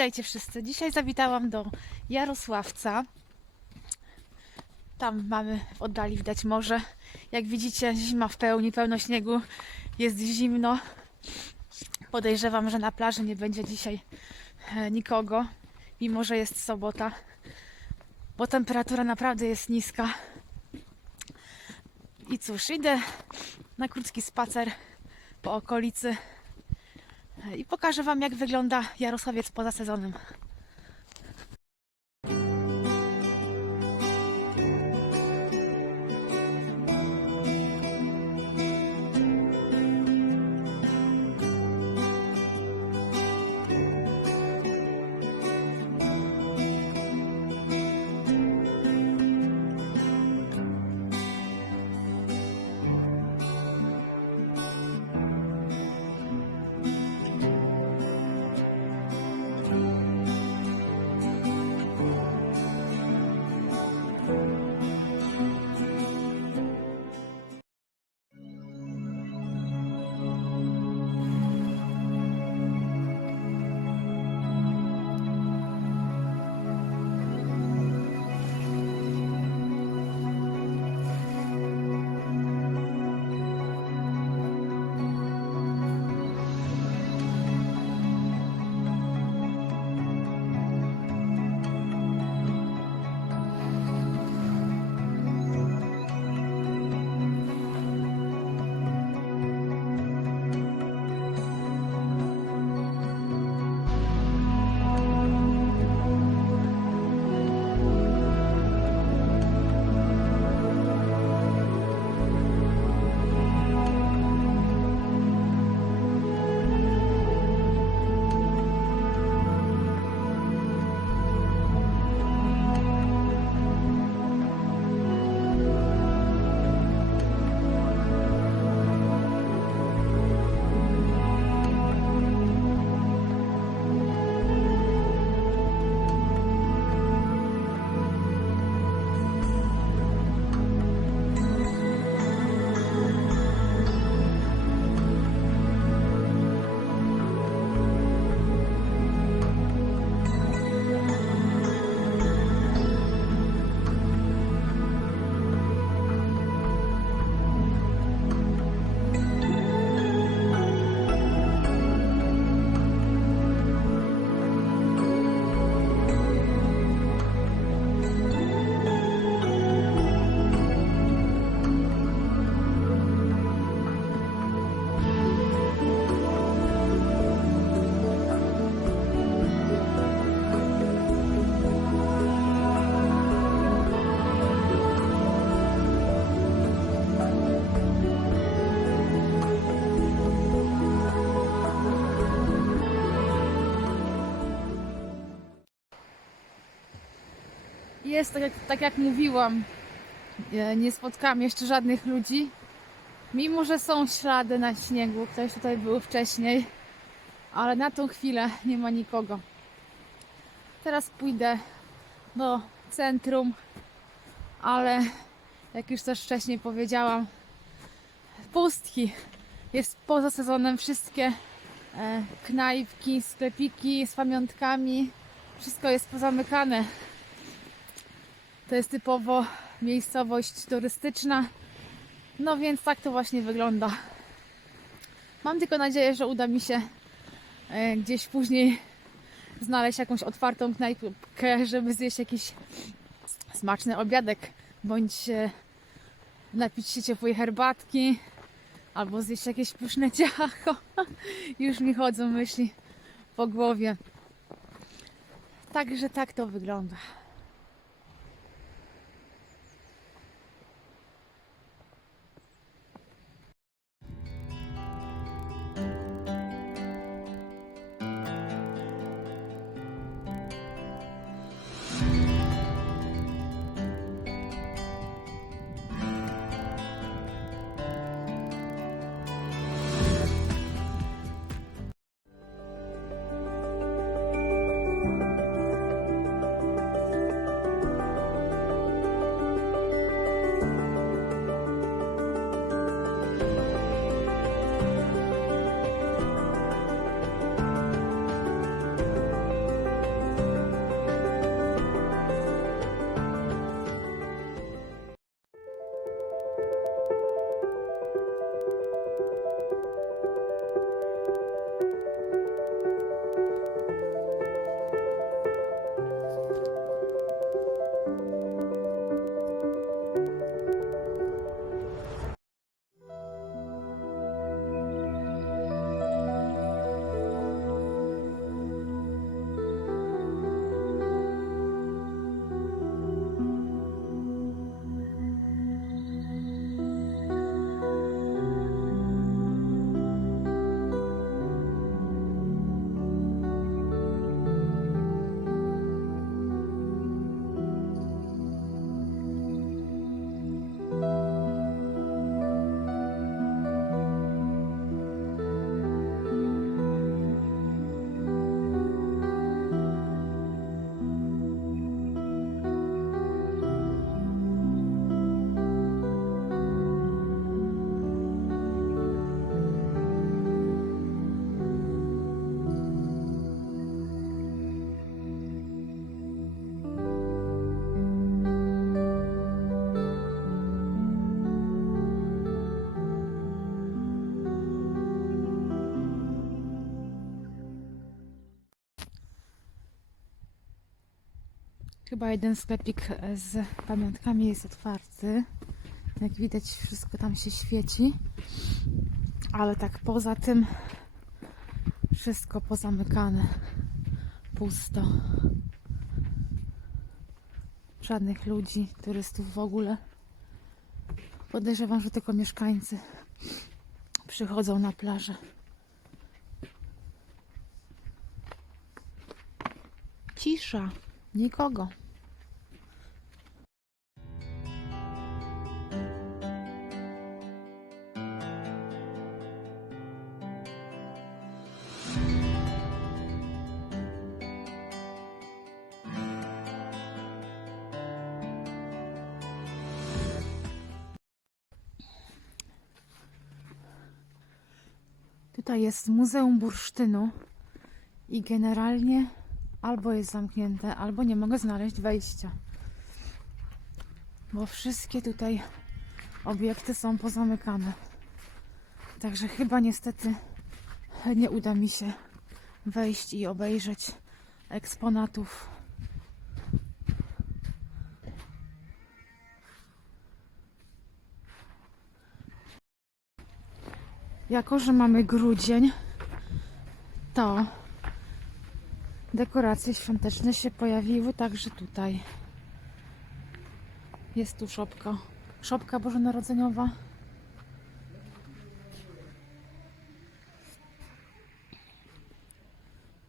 Witajcie wszyscy. Dzisiaj zawitałam do Jarosławca. Tam mamy w oddali widać morze. Jak widzicie, zima w pełni, pełno śniegu. Jest zimno. Podejrzewam, że na plaży nie będzie dzisiaj e, nikogo, mimo że jest sobota, bo temperatura naprawdę jest niska. I cóż, idę na krótki spacer po okolicy i pokażę Wam, jak wygląda Jarosławiec poza sezonem. Jest tak jak, tak jak mówiłam, e, nie spotkałam jeszcze żadnych ludzi. Mimo, że są ślady na śniegu, ktoś tutaj był wcześniej, ale na tą chwilę nie ma nikogo. Teraz pójdę do centrum, ale jak już też wcześniej powiedziałam, pustki. Jest poza sezonem wszystkie e, knajpki, sklepiki z pamiątkami, wszystko jest pozamykane. To jest typowo miejscowość turystyczna. No więc tak to właśnie wygląda. Mam tylko nadzieję, że uda mi się e, gdzieś później znaleźć jakąś otwartą knajpkę, żeby zjeść jakiś smaczny obiadek, bądź e, napić się ciepłej herbatki, albo zjeść jakieś pyszne ciacho. Już mi chodzą myśli po głowie. Także tak to wygląda. Chyba jeden sklepik z pamiątkami jest otwarty. Jak widać, wszystko tam się świeci. Ale tak poza tym, wszystko pozamykane. Pusto. Żadnych ludzi, turystów w ogóle. Podejrzewam, że tylko mieszkańcy przychodzą na plażę. Cisza, nikogo. Tutaj jest Muzeum Bursztynu i generalnie albo jest zamknięte, albo nie mogę znaleźć wejścia. Bo wszystkie tutaj obiekty są pozamykane. Także chyba niestety nie uda mi się wejść i obejrzeć eksponatów. Jako, że mamy grudzień, to dekoracje świąteczne się pojawiły także tutaj. Jest tu szopka. Szopka bożonarodzeniowa.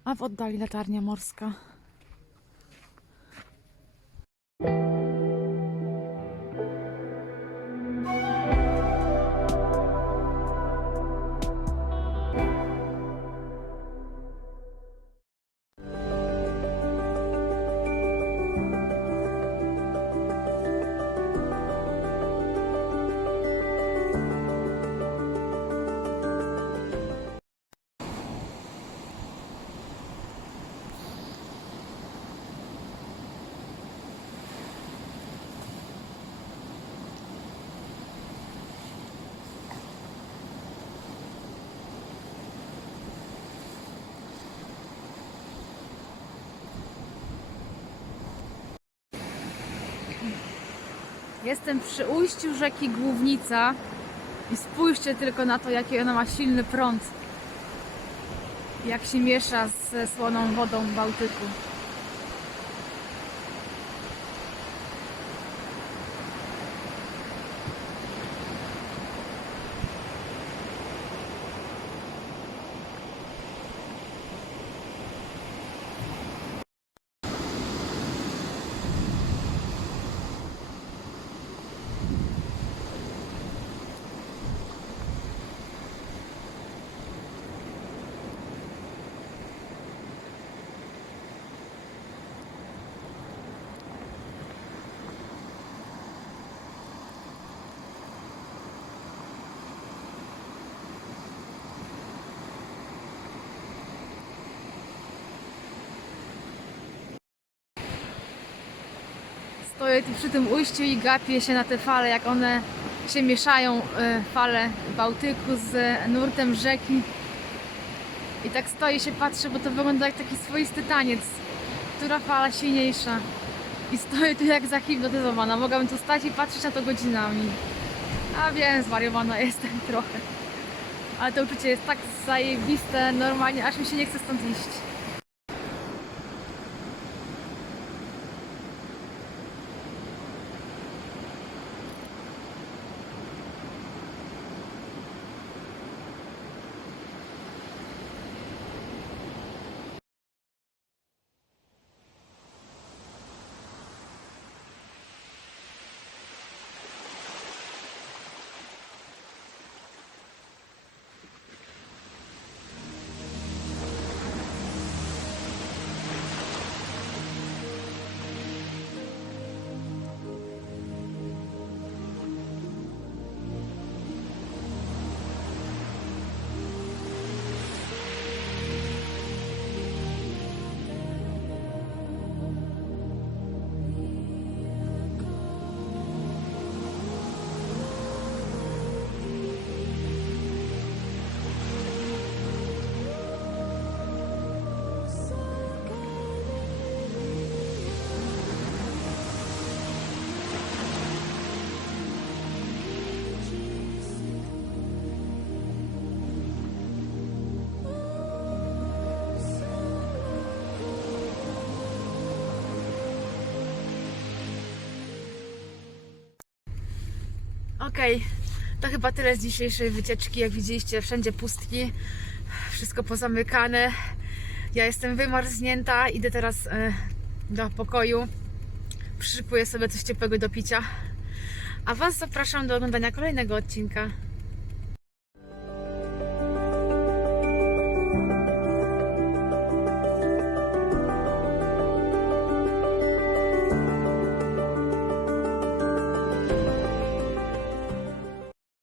A w oddali latarnia morska. Jestem przy ujściu rzeki Głównica i spójrzcie tylko na to, jaki ona ma silny prąd. Jak się miesza ze słoną wodą Bałtyku. Stoję przy tym ujściu i gapię się na te fale, jak one się mieszają, e, fale Bałtyku z nurtem rzeki. I tak stoję się patrzę, bo to wygląda jak taki swoisty taniec. Która fala silniejsza. I stoję tu jak zahipnotyzowana. Mogłabym tu stać i patrzeć na to godzinami. A wiem, zwariowana jestem trochę. Ale to uczucie jest tak zajebiste, normalnie, aż mi się nie chce stąd iść. Okej, to chyba tyle z dzisiejszej wycieczki. Jak widzieliście, wszędzie pustki, wszystko pozamykane. Ja jestem wymarznięta, idę teraz e, do pokoju. Przyszykuję sobie coś ciepłego do picia. A Was zapraszam do oglądania kolejnego odcinka.